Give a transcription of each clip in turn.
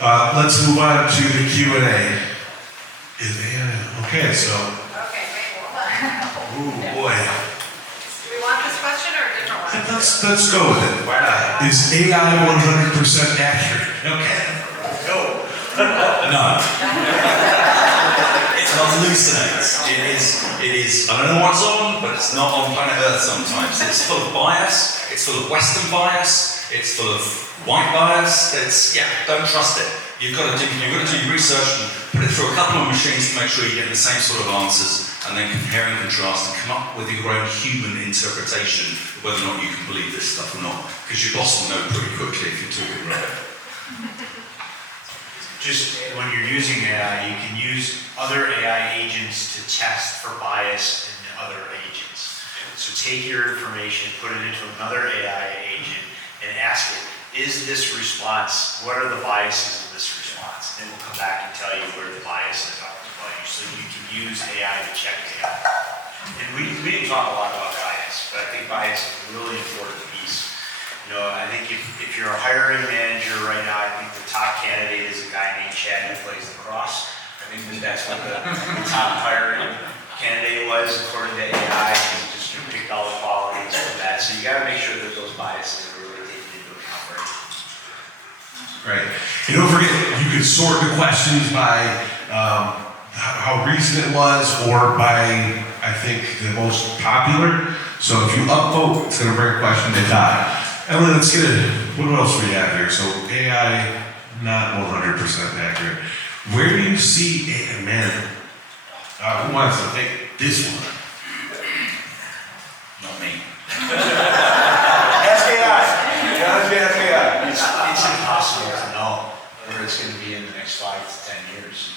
Let's move on to the Q&A. Okay, so. Okay, wait, hold on. Ooh, boy. Do we want this question or a different one? Let's go with it. Why not? Is AI 100% accurate? Okay. Go. No. It hallucinates. It is, I don't know what's on, but it's not on planet Earth sometimes. It's full of bias, it's full of Western bias, it's full of white bias. Don't trust it. You've got to do your research and put it through a couple of machines to make sure you get the same sort of answers, and then compare and contrast and come up with your own human interpretation of whether or not you can believe this stuff or not. Because your boss will know pretty quickly if you're talking rubbish. Just when you're using AI, you can use other AI agents to test for bias in other agents. So take your information, put it into another AI agent, and ask it, is this response, what are the biases of this response? And it will come back and tell you where the biases are about you, so you can use AI to check AI. And we didn't talk a lot about bias, but I think bias is a really important piece. You know, I think if you're a hiring manager right now, I think the top candidate is a guy named Chad who plays lacrosse. I think that's what the top hiring candidate was according to AI. He just picked all the qualities from that. So you got to make sure that those biases are really taken into account. Right. And don't forget, you can sort the questions by how recent it was, or by, I think, the most popular. So if you upvote, it's going to bring a question to die. Emily, let's get it. What else we have here? So AI, not 100% accurate. Where do you see AI? Man, who wants to take this one? Not me. Ask AI. Ask AI. It's impossible to know where it's going to be in the next 5 to 10 years.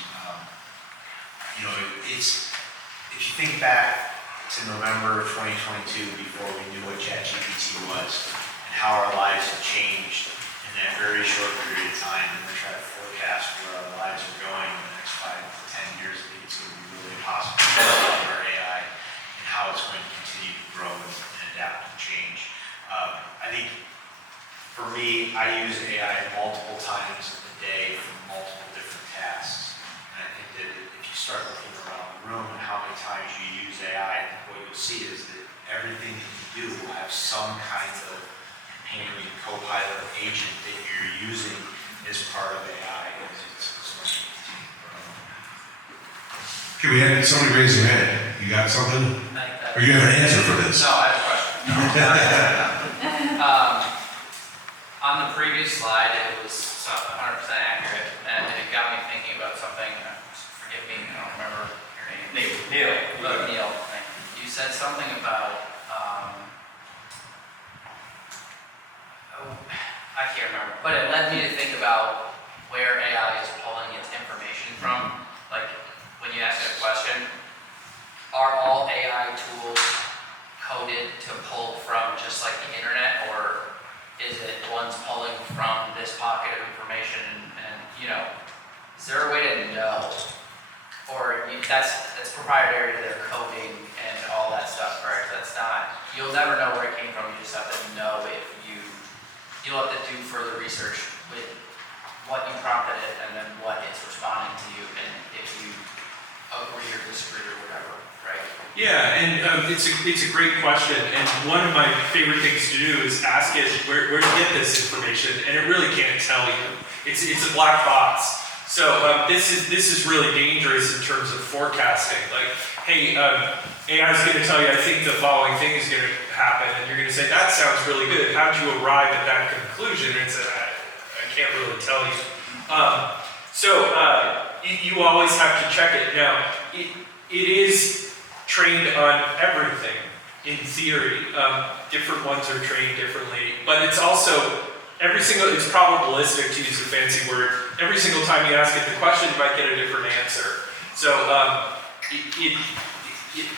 You know, if you think back to November of 2022, before we knew what ChatGPT was, how our lives have changed in that very short period of time, and we're trying to forecast where our lives are going in the next 5 to 10 years. I think it's going to be really impossible to know our AI and how it's going to continue to grow and adapt and change. I think for me, I use AI multiple times a day for multiple different tasks. And I think that if you start looking around the room and how many times you use AI, I think what you'll see is that everything that you do will have some kind of companion, co-pilot, agent that you're using as part of AI. Okay, we had somebody raise their hand. You got something? Or you have an answer for this? No, I have a question. On the previous slide, it was 100% accurate, and it got me thinking about something. Forgive me, I don't remember your name. Neil. Neil. You said something about. I can't remember, but it led me to think about where AI is pulling its information from. Like, when you ask it a question, are all AI tools coded to pull from just like the internet, or is it one's pulling from this pocket of information and you know, is there a way to know? Or that's proprietary to their coding and all that stuff, correct? That's not, you'll never know where it came from, you just have to know if you'll have to do further research with what you prompted it and then what it's responding to you, and if you agree or disagree or whatever, right? Yeah, and it's a great question, and one of my favorite things to do is ask it where to get this information, and it really can't tell you. It's a black box. So this is really dangerous in terms of forecasting. Like, hey, AI is going to tell you, I think the following thing is going to happen, and you're going to say, that sounds really good. How did you arrive at that conclusion? And it said, I can't really tell you. You always have to check it. Now, it is trained on everything in theory. Different ones are trained differently, but it's also it's probabilistic, to use a fancy word. Every single time you ask it the question, you might get a different answer. So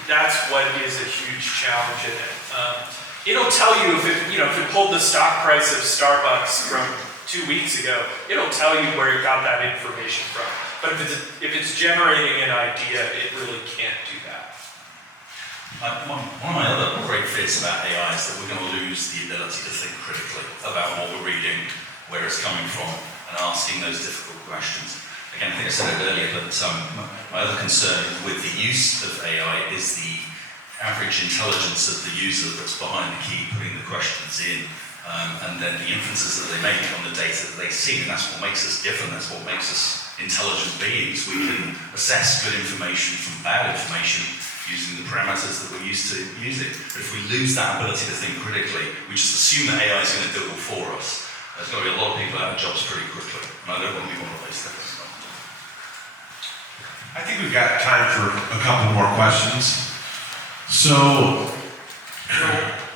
that's what is a huge challenge in it. It'll tell you if it pulled the stock price of Starbucks from 2 weeks ago, it'll tell you where it got that information from. But if it's generating an idea, it really can't do that. One of my other great fears about AI is that we're going to lose the ability to think critically about what we're reading, where it's coming from, and asking those difficult questions. Again, I think I said it earlier, but my other concern with the use of AI is the average intelligence of the user that's behind the key, putting the questions in, and then the inferences that they make on the data that they see, and that's what makes us different, that's what makes us intelligent beings. We can assess good information from bad information using the parameters that we're used to using. But if we lose that ability to think critically, we just assume that AI is going to do it all for us. There's going to be a lot of people out of jobs pretty quickly, and I don't want to be one of those things. I think we've got time for a couple more questions. So,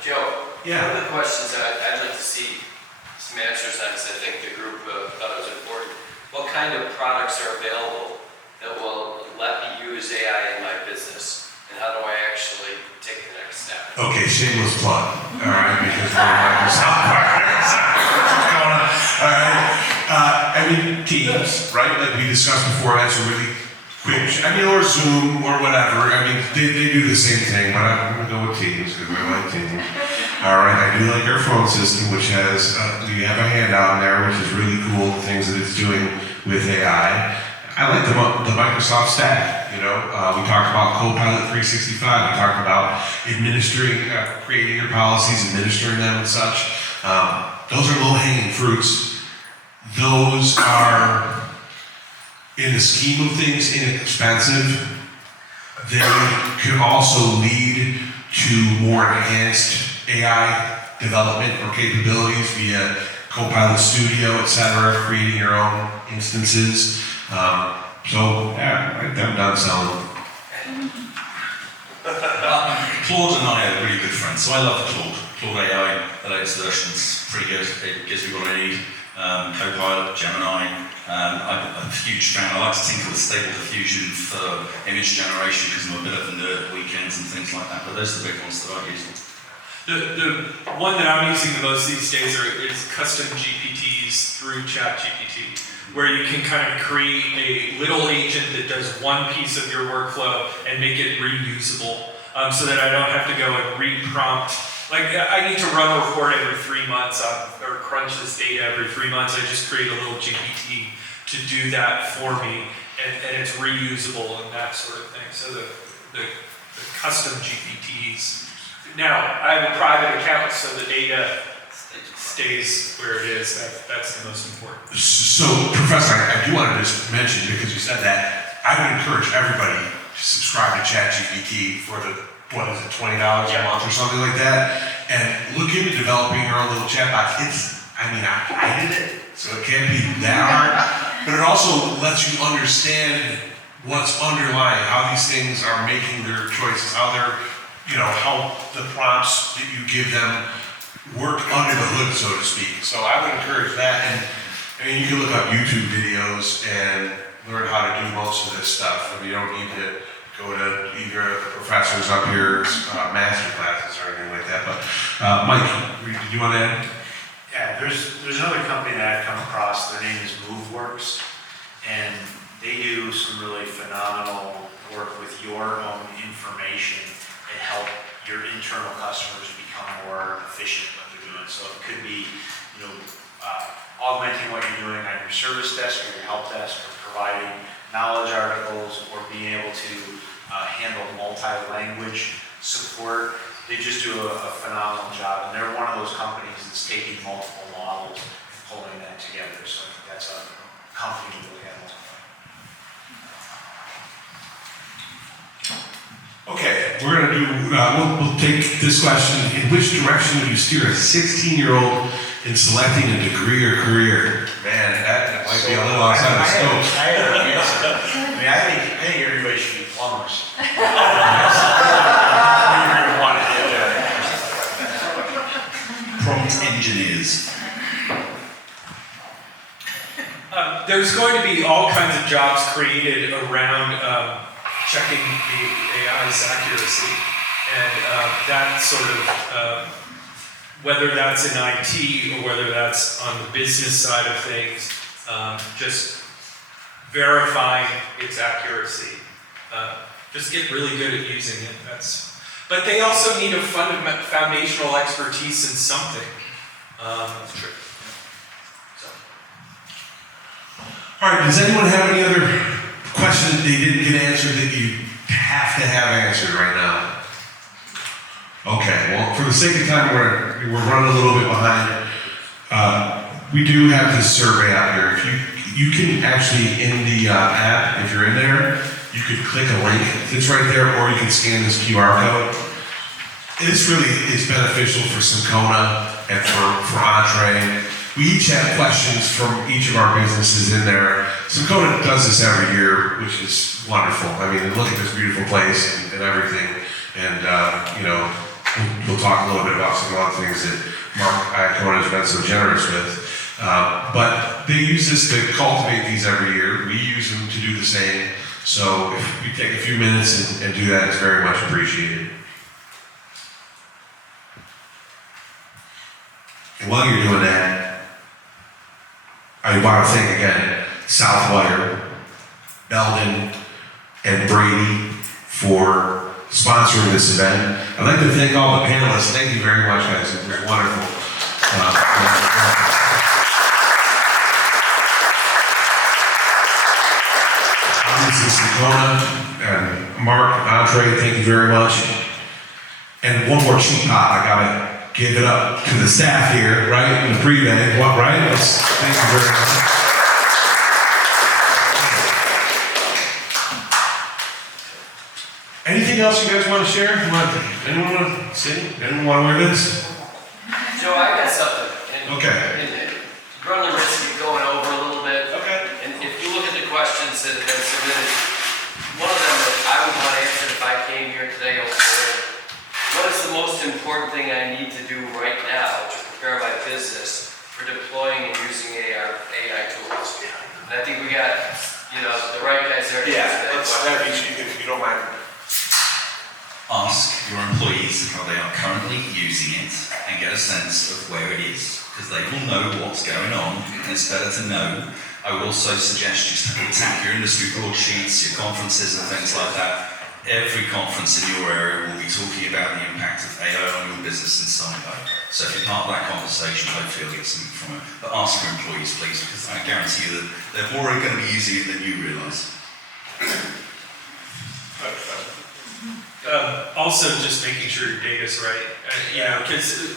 Joe, yeah. one of the questions that I'd like to see some answers on, because I think the group thought it was important. What kind of products are available that will let me use AI in my business? And how do I actually take the next step? Okay, shameless plug. All right, because we're Microsoft partners. All right. I mean, Teams, right? Like we discussed before, that's a really quick. I mean, or Zoom or whatever. I mean, they do the same thing, but I'm gonna go with Teams because I like Teams. All right, I do like our phone system, which has we have a handout in there, which is really cool. The things that it's doing with AI. I like the Microsoft stack. You know, we talked about Copilot 365. We talked about administering, creating your policies, administering them, and such. Those are low-hanging fruits. Those are, in the scheme of things, inexpensive. They can also lead to more enhanced AI development or capabilities via Copilot Studio, etc., creating your own instances. So, yeah, I'm done selling. Claude and I are really good friends, so I love Claude. Claude AI, the latest version's pretty good. It gives me what I need. Copilot, Gemini. I'm a huge fan. I like to tinker with Stable Diffusion for image generation because I'm a bit of a nerd at weekends and things like that, but those are the big ones that I use. The one that I'm using the most these days is custom GPTs through ChatGPT, where you can kind of create a little agent that does one piece of your workflow and make it reusable, so that I don't have to go and re-prompt. Like, I need to run a report every 3 months or crunch this data every 3 months. I just create a little GPT to do that for me, and it's reusable and that sort of thing. So the custom GPTs. Now, I have a private account, so the data stays where it is. That's the most important. So, Professor, I do want to just mention, because you said that, I would encourage everybody to subscribe to ChatGPT for the, what is it, $20 a month or something like that, and look into developing your own little chatbot. I did it, so it can't be that hard, but it also lets you understand what's underlying, how these things are making their choices, how they're, how the prompts that you give them work under the hood, so to speak. So I would encourage that, and I mean, you can look up YouTube videos and learn how to do most of this stuff. I mean, you don't need to go to either of the professors up here's master classes or anything like that. But Mike, did you want to add? Yeah, there's another company that I've come across. Their name is MoveWorks, and they do some really phenomenal work with your own information and help your internal customers become more efficient at what they're doing. So it could be, augmenting what you're doing on your service desk or your help desk, or providing knowledge articles, or being able to handle multi-language support. They just do a phenomenal job, and they're one of those companies that's taking multiple models and pulling that together. So I think that's a company that we have. Okay, we're going to do, we'll take this question. In which direction would you steer a 16-year-old in selecting a degree or career? Man, that might be a little outside the scope. I think everybody should be plumbers. Prompt engineers. There's going to be all kinds of jobs created around checking the AI's accuracy, and that sort of, whether that's in IT or whether that's on the business side of things, just verifying its accuracy. Just get really good at using it. But they also need a foundational expertise in something. That's true. So. All right, does anyone have any other questions they didn't get answered that you have to have answered right now? Okay, well, for the sake of time, we're running a little bit behind. We do have this survey out here. If you can actually, in the app, if you're in there, you could click a link that's right there, or you can scan this QR code. This really is beneficial for Simcona and for Entre. We each have questions from each of our businesses in there. Simcona does this every year, which is wonderful. I mean, look at this beautiful place and everything. And, you know, we'll talk a little bit about some other things that Mark Iacona has been so generous with. But they use this to cultivate these every year. We use them to do the same. So if we take a few minutes and do that, it's very much appreciated. And while you're doing that, I want to thank again Southwire, Belden, and Brady for sponsoring this event. I'd like to thank all the panelists. Thank you very much, guys. It was wonderful. Obviously, Simcona and Mark, Entre, thank you very much. And one more cheap pop. I gotta give it up to the staff here, right? In the Prive, what, right? Thank you very much. Anything else you guys want to share? Anyone want to sing? Anyone want to wear this? Joe, I got something. Okay. And run the risk of going over a little bit. Okay. And if you look at the questions that have been submitted, one of them that I would want answered if I came here today over there, what is the most important thing I need to do right now to prepare my business for deploying and using AI tools? And I think we got, the right guys there to answer that question. If you don't mind. Ask your employees how they are currently using it and get a sense of where it is, because they will know what's going on, and it's better to know. I would also suggest just tap your industry broadsheets, your conferences and things like that. Every conference in your area will be talking about the impact of AI on your business in some way. So if you're part of that conversation, hopefully you'll get something from it. But ask your employees, please, because I guarantee you that they're more going to be using it than you realise. Also, just making sure your data's right. Because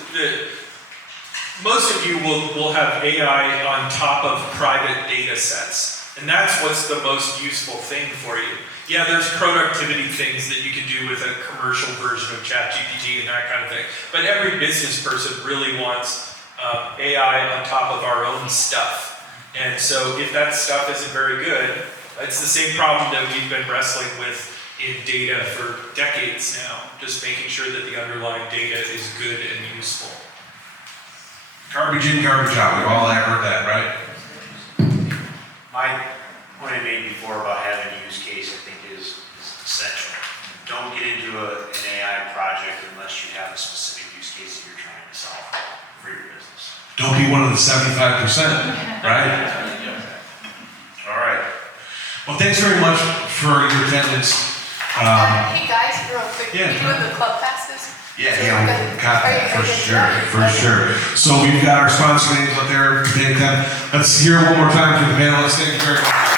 most of you will have AI on top of private data sets. And that's what's the most useful thing for you. Yeah, there's productivity things that you can do with a commercial version of ChatGPT and that kind of thing. But every business person really wants AI on top of our own stuff. And so if that stuff isn't very good, it's the same problem that we've been wrestling with in data for decades now. Just making sure that the underlying data is good and useful. Garbage in, garbage out. We've all heard that, right? My point I made before about having a use case, I think, is essential. Don't get into an AI project unless you have a specific use case that you're trying to solve for your business. Don't be one of the 75%, right? All right. Well, thanks very much for your attendance. Hey guys, real quick, Yeah, you doing the club passes? Yeah, we got that for sure. So we've got our sponsor names up there. Let's hear one more time for the panelists. Thank you very much.